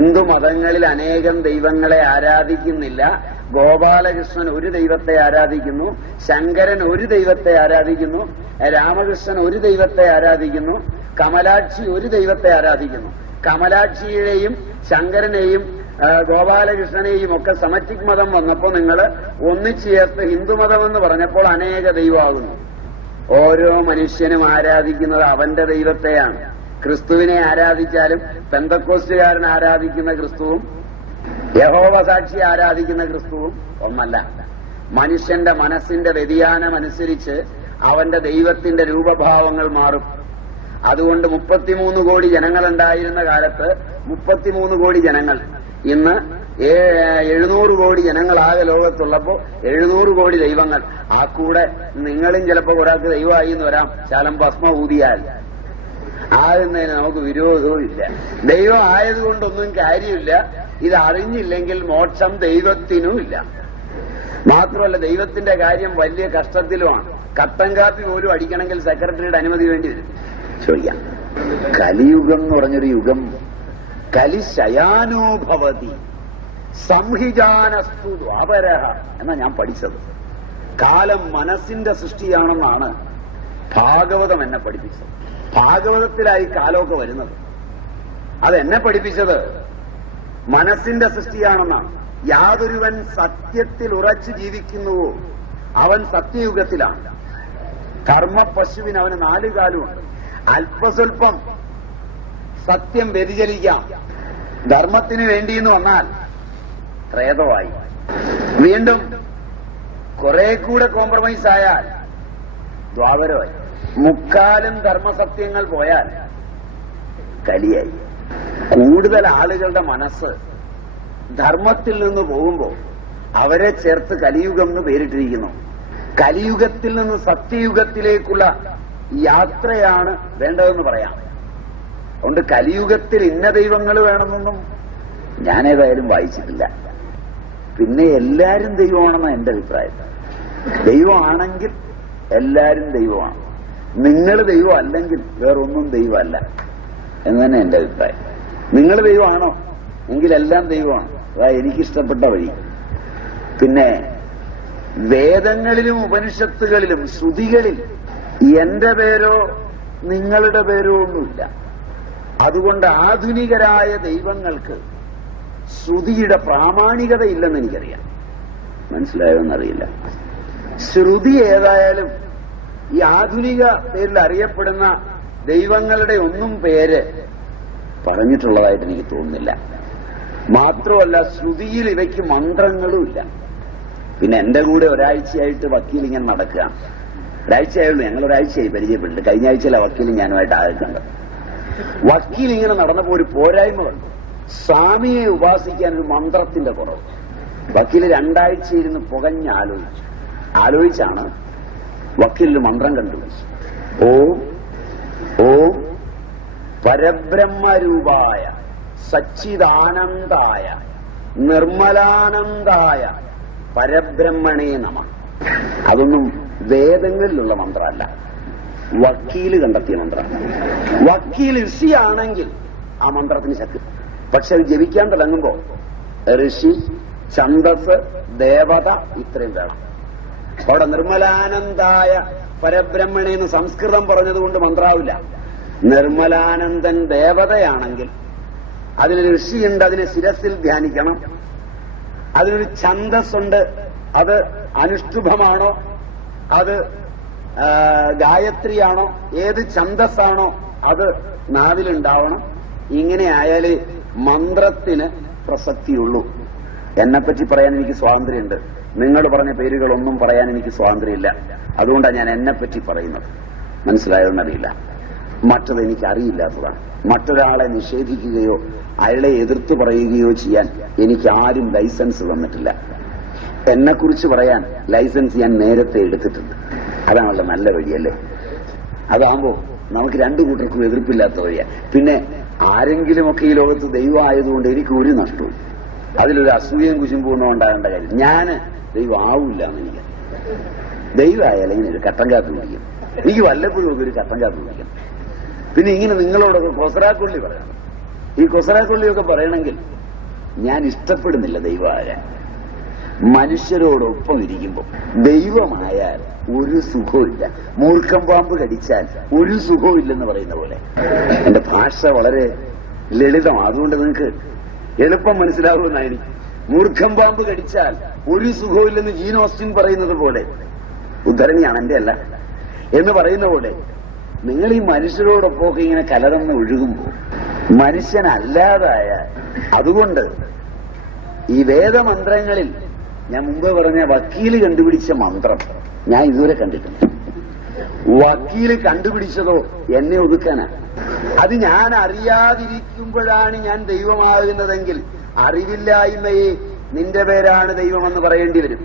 മതങ്ങളിൽ അനേകം ദൈവങ്ങളെ ആരാധിക്കുന്നില്ല. ഗോപാലകൃഷ്ണൻ ഒരു ദൈവത്തെ ആരാധിക്കുന്നു. ശങ്കരൻ ഒരു ദൈവത്തെ ആരാധിക്കുന്നു. രാമകൃഷ്ണൻ ഒരു ദൈവത്തെ ആരാധിക്കുന്നു. കമലാക്ഷി ഒരു ദൈവത്തെ ആരാധിക്കുന്നു. കമലാക്ഷിയെയും ശങ്കരനെയും ഗോപാലകൃഷ്ണനെയും ഒക്കെ സമറ്റിക് മതം വന്നപ്പോൾ നിങ്ങൾ ഒന്നിച്ചു ചേർത്ത് ഹിന്ദുമതം എന്ന് പറഞ്ഞപ്പോൾ അനേക ദൈവമാകുന്നു. ഓരോ മനുഷ്യനും ആരാധിക്കുന്നത് അവന്റെ ദൈവത്തെയാണ്. ക്രിസ്തുവിനെ ആരാധിച്ചാലും പെന്തക്കോസ്റ്റുകാരൻ ആരാധിക്കുന്ന ക്രിസ്തുവും യഹോവ സാക്ഷി ആരാധിക്കുന്ന ക്രിസ്തുവും ഒന്നല്ല. മനുഷ്യന്റെ മനസ്സിന്റെ വ്യതിയാനമനുസരിച്ച് അവന്റെ ദൈവത്തിന്റെ രൂപഭാവങ്ങൾ മാറും. അതുകൊണ്ട് മുപ്പത്തിമൂന്ന് കോടി ജനങ്ങൾ ഉണ്ടായിരുന്ന കാലത്ത് മുപ്പത്തിമൂന്ന് കോടി ജനങ്ങൾ. ഇന്ന് എഴുന്നൂറ് കോടി ജനങ്ങളാകെ ലോകത്തുള്ളപ്പോ എഴുന്നൂറ് കോടി ദൈവങ്ങൾ. ആ കൂടെ നിങ്ങളും ചിലപ്പോ ഒരാൾക്ക് ദൈവമായി എന്ന് വരാം. ശാലം ഭസ്മ ഊതിയാൽ ആകുന്നതിന് നമുക്ക് വിരോധവും ഇല്ല. ദൈവം ആയതുകൊണ്ടൊന്നും കാര്യമില്ല. ഇത് അറിഞ്ഞില്ലെങ്കിൽ മോക്ഷം ദൈവത്തിനും ഇല്ല. മാത്രമല്ല ദൈവത്തിന്റെ കാര്യം വലിയ കഷ്ടത്തിലുമാണ്. കട്ടൻ കാപ്പി പോലും അടിക്കണമെങ്കിൽ സെക്രട്ടറിയുടെ അനുമതി വേണ്ടി വരും. ചോദിക്കാം. കലിയുഗം എന്ന് പറഞ്ഞൊരു യുഗം. കലി ശയാനോഭവതി. സംഹിജാനസ്തു ദ്വാപരഹ എന്നാ ഞാൻ പഠിച്ചത്. കാലം മനസ്സിന്റെ സൃഷ്ടിയാണെന്നാണ് ഭാഗവതം എന്നെ പഠിപ്പിച്ചത്. ഭാഗവതത്തിലായി കാലമൊക്കെ വരുന്നത്. അതെന്നെ പഠിപ്പിച്ചത്? മനസ്സിന്റെ സൃഷ്ടിയാണെന്നാണ്. യാതൊരുവൻ സത്യത്തിൽ ഉറച്ചു ജീവിക്കുന്നുവോ അവൻ സത്യയുഗത്തിലാണ്. കർമ്മ പശുവിന് അവന് നാല് കാലുമുണ്ട് അല്പസ്വല്പം സത്യം വ്യതിചലിക്കാം. ധർമ്മത്തിന് വേണ്ടി എന്ന് വന്നാൽ പ്രേതമായി വീണ്ടും കുറെ കൂടെ കോംപ്രമൈസ് ആയാൽ ദ്വാപരമായി. മുക്കാലും ധർമ്മസത്യങ്ങൾ പോയാൽ കലിയായി. കൂടുതൽ ആളുകളുടെ മനസ്സ് ധർമ്മത്തിൽ നിന്ന് പോകുമ്പോൾ അവരെ ചേർത്ത് കലിയുഗം എന്ന് പേരിട്ടിരിക്കുന്നു. കലിയുഗത്തിൽ നിന്ന് സത്യയുഗത്തിലേക്കുള്ള യാത്രയാണ് വേണ്ടതെന്ന് പറയാം. അതുകൊണ്ട് കലിയുഗത്തിൽ ഇന്ന ദൈവങ്ങൾ വേണമെന്നൊന്നും ഞാനേതായാലും വായിച്ചിട്ടില്ല. പിന്നെ എല്ലാരും ദൈവമാണെന്ന എന്റെ അഭിപ്രായം. ദൈവമാണെങ്കിൽ എല്ലാരും ദൈവമാണ്. നിങ്ങൾ ദൈവം അല്ലെങ്കിൽ വേറൊന്നും ദൈവമല്ല എന്ന് തന്നെ എന്റെ അഭിപ്രായം. നിങ്ങൾ ദൈവമാണോ? എങ്കിലെല്ലാം ദൈവമാണ്. അതാ എനിക്കിഷ്ടപ്പെട്ട വഴി. പിന്നെ വേദങ്ങളിലും ഉപനിഷത്തുകളിലും ശ്രുതികളിൽ എന്റെ പേരോ നിങ്ങളുടെ പേരോ ഒന്നുമില്ല. അതുകൊണ്ട് ആധുനികരായ ദൈവങ്ങൾക്ക് ശ്രുതിയുടെ പ്രാമാണികത ഇല്ലെന്ന് എനിക്കറിയാം. മനസ്സിലായോ എന്നറിയില്ല. ശ്രുതി ഏതായാലും ഈ ആധുനിക പേരിൽ അറിയപ്പെടുന്ന ദൈവങ്ങളുടെ ഒന്നും പേര് പറഞ്ഞിട്ടുള്ളതായിട്ട് എനിക്ക് തോന്നുന്നില്ല. മാത്രമല്ല ശ്രുതിയിൽ ഇവയ്ക്ക് മന്ത്രങ്ങളുമില്ല പിന്നെ എന്റെ കൂടെ ഒരാഴ്ചയായിട്ട് വക്കീൽ ഇങ്ങനെ നടക്കുക. ഒരാഴ്ചയായുള്ളൂ ഞങ്ങൾ ഒരാഴ്ചയായി പരിചയപ്പെട്ടിട്ട്. കഴിഞ്ഞ ആഴ്ചയിലെ വക്കീൽ ഞാനുമായിട്ട് ആയിട്ടുണ്ട് വക്കീൽ ഇങ്ങനെ നടന്നപ്പോ ഒരു പോരായ്മ വന്നു. സ്വാമിയെ ഉപാസിക്കാൻ ഒരു മന്ത്രത്തിന്റെ കുറവ്. വക്കീൽ രണ്ടാഴ്ച ഇരുന്ന് പുകഞ്ഞ് ആലോചിച്ചു. ആലോചിച്ചാണ് വക്കീലിന് മന്ത്രം കണ്ടു. ഓ ഓ പരബ്രഹ്മരൂപായ സച്ചിദാനന്ദായ നിർമ്മലാനന്ദായ പരബ്രഹ്മണേ നമ. അതൊന്നും വേദങ്ങളിലുള്ള മന്ത്രമല്ല. വക്കീൽ കണ്ടെത്തിയ മന്ത്രമാണ് വക്കീൽ ഋഷിയാണെങ്കിൽ ആ മന്ത്രത്തിന് ശക്തി. പക്ഷെ അത് ജപിക്കാൻ തുടങ്ങുമ്പോൾ ഋഷി ഛന്ദസ് ദേവത ഇത്രയും വേണം. അവിടെ നിർമ്മലാനന്ദായ പരബ്രഹ്മണി എന്ന് സംസ്കൃതം പറഞ്ഞതുകൊണ്ട് മന്ത്രാവില്ല. നിർമ്മലാനന്ദൻ ദേവതയാണെങ്കിൽ അതിന് ഋഷിയുണ്ട് അതിനെ ശിരസിൽ ധ്യാനിക്കണം. അതിനൊരു ഛന്ദസ്സുണ്ട് അത് അനുഷ്ഠുഭമാണോ? അത് ഗായത്രിയാണോ? ഏത് ഛന്ദസ്സാണോ? അത് നാവിലുണ്ടാവണം. ഇങ്ങനെ ആയാലേ മന്ത്രത്തിന് പ്രസക്തിയുള്ളൂ. എന്നെപ്പറ്റി പറയാൻ എനിക്ക് സ്വാതന്ത്ര്യമുണ്ട്. നിങ്ങൾ പറഞ്ഞ പേരുകളൊന്നും പറയാൻ എനിക്ക് സ്വാതന്ത്ര്യമില്ല. അതുകൊണ്ടാണ് ഞാൻ എന്നെപ്പറ്റി പറയുന്നത്. മനസ്സിലായോന്നറിയില്ല മറ്റത് എനിക്ക് അറിയില്ലാത്തതാണ്. മറ്റൊരാളെ നിഷേധിക്കുകയോ അയാളെ എതിർത്ത് പറയുകയോ ചെയ്യാൻ എനിക്ക് ആരും ലൈസൻസ് തന്നിട്ടില്ല. എന്നെക്കുറിച്ച് പറയാൻ ലൈസൻസ് ഞാൻ നേരത്തെ എടുത്തിട്ടുണ്ട്. അതാണല്ലോ നല്ല വഴിയല്ലേ? അതാകുമ്പോ നമുക്ക് രണ്ടു കൂട്ടർക്കും എതിർപ്പില്ലാത്ത വഴിയാ. പിന്നെ ആരെങ്കിലുമൊക്കെ ഈ ലോകത്ത് ദൈവമായതുകൊണ്ട് എനിക്ക് ഒരു നഷ്ടവും അതിലൊരു അസൂയം കുശുമ്പൊന്നും ഉണ്ടാകേണ്ട കാര്യം. ഞാൻ ദൈവം ആവില്ല എന്ന് എനിക്ക് ദൈവമായാലും ഇങ്ങനെ ഒരു കട്ടൻ കാപ്പി കുടിക്കും. എനിക്ക് വല്ലപ്പോഴും ഒക്കെ ഒരു കട്ടൻ കാപ്പി കുടിക്കണം പിന്നെ ഇങ്ങനെ നിങ്ങളോടൊക്കെ കൊസറാക്കൊള്ളി പറയണം ഈ കൊസറാക്കൊള്ളിയൊക്കെ പറയണമെങ്കിൽ ഞാൻ ഇഷ്ടപ്പെടുന്നില്ല ദൈവമാകാൻ മനുഷ്യരോടൊപ്പം ഇരിക്കുമ്പോൾ ദൈവമായാൽ ഒരു സുഖമില്ല മൂർഖം പാമ്പ് കടിച്ചാൽ ഒരു സുഖവും ഇല്ലെന്ന് പറയുന്ന പോലെ. എന്റെ ഭാഷ വളരെ ലളിതമാണ്. അതുകൊണ്ട് നിങ്ങൾക്ക് എളുപ്പം മനസ്സിലാവുമെന്നായിരിക്കും. മൂർഖം പാമ്പ് കടിച്ചാൽ ഒരു സുഖമില്ലെന്ന് ജീൻ ഓസ്റ്റിൻ പറയുന്നത് പോലെ. ഉദ്ധരണിയാണ് എന്റെ അല്ല എന്ന് പറയുന്ന പോലെ നിങ്ങൾ ഈ മനുഷ്യരോടൊപ്പമൊക്കെ ഇങ്ങനെ കലർന്ന് ഒഴുകുമ്പോൾ മനുഷ്യനല്ലാതായ അതുകൊണ്ട് ഈ വേദമന്ത്രങ്ങളിൽ ഞാൻ മുമ്പ് പറഞ്ഞ വക്കീൽ കണ്ടുപിടിച്ച മന്ത്രം ഞാൻ ഇതുവരെ കണ്ടിട്ടില്ല. വക്കീൽ കണ്ടുപിടിച്ചതോ എന്നെ ഒതുക്കാനാണ് അത് ഞാൻ അറിയാതിരിക്കുമ്പോഴാണ് ഞാൻ ദൈവമാകുന്നതെങ്കിൽ അറിവില്ലായ്മയെ നിന്റെ പേരാണ് ദൈവമെന്ന് പറയേണ്ടി വരും.